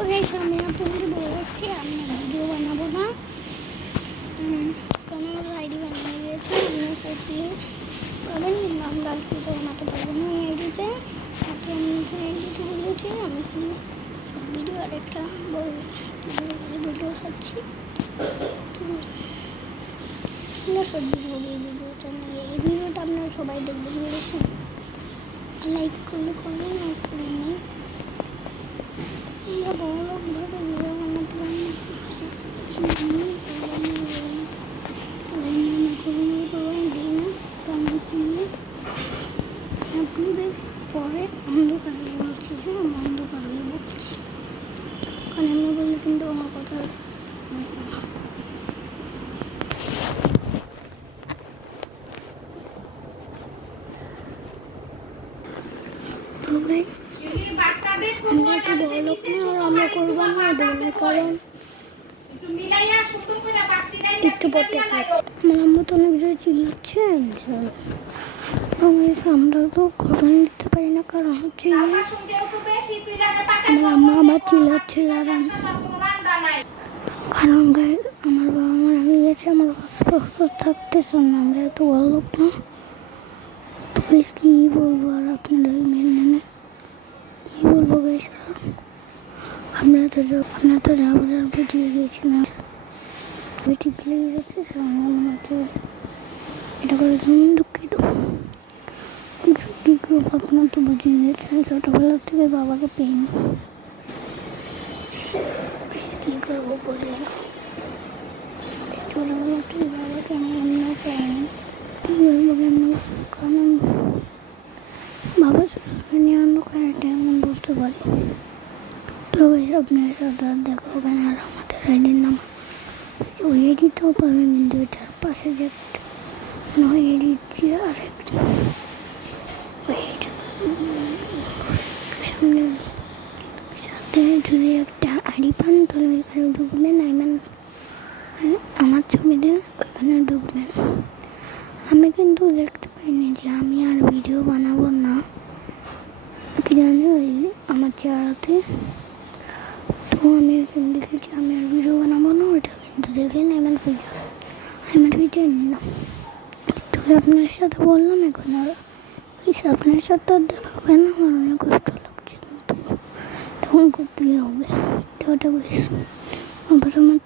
তো গাইস আমি আপনাদের বলে রাখছি আমি ভিডিও বানাবো না, কারণ আমার আইডি বানিয়ে দিয়েছে। আপনি সার্চ করেন, আমরা আর ভিডিও বানাতে পারবো না এই আইডিতে। তাতে আমি আইডিতে বলেছি আমি সব ভিডিও আরেকটা বড় ভিডিও ছাড়ছি। তো আমরা সব ভিডিওটা নিয়ে এই ভিডিওটা আপনারা সবাই দেখবেন, বলেছেন লাইক করলে করবেন, লাইক করে নিই। আমরা বড়লোকভাবে ভিডিও বানাতে পারি না, আপনাদের পরে অন্ধকারে বলছি, হ্যাঁ অন্ধকারে বলছি, কারণ আমরা বললে কিন্তু আমার কথা আমরা তো বড় লোক না, আর আমরা করবো না দেবো, কারণ একটু পড়তে খাচ্ছি। আমার আম্মু তো অনেক জোরে চিল্লাচ্ছে, আমরা তো কথা দিতে পারি না, কারণ হচ্ছে আমার আম্মা আবার চিল্লাচ্ছে দাঁড়ান, কারণ আমার বাবা মারা গেছে, আমার 5 বছর থাকতেছে না, আমরা এত বড় লোক না। তো বেশ কী বলবো আর আপনারা মেনে নেন, কী বলবো গাইস, আপনারা তো যাবার বুঝিয়ে গিয়েছিলাম, ঠিক লেগে গেছে মনে হচ্ছে এটা করে দুঃখিত। কী করবো, আপনারা তো বুঝিয়ে গিয়েছেন, ছোটোবেলার থেকে বাবাকে পেইনি, কী করবো বুঝি না, ছোটোবেলার থেকে বাবাকে আমি অন্য পাইনি, কী করবো কেন, কারণ বাবা ছোটো নিয়ে অন্য কারণটা এমন বুঝতে পারি। তবে আপনার সাথে দেখা হবে না, আর আমাদের আইডির নাম ওই আইডিতেও পাবেন, কিন্তু এটার পাশে যে ওই আইডি আর সামনে সাথে যদি একটা আইডি পান তাহলে ওইখানে ঢুকবেন, আমার ছবি দিয়ে ওইখানে ঢুকবেন। আমি কিন্তু দেখতে পাইনি যে আমি আর ভিডিও বানাবো না, কি জানি ওই আমার চেহারাতে, তো আমি এখানে দেখেছি আমি আর ভিডিও বানাবো না, ওইটা কিন্তু দেখে নেবেন আমার ভিডিও নিলাম। তো আপনার সাথে বললাম এখন আর আপনার সাথে আর দেখা হবে না, আমার অনেক কষ্ট লাগছে, কিন্তু তখন করতেই হবে, টাটা গাইস। আবার আমার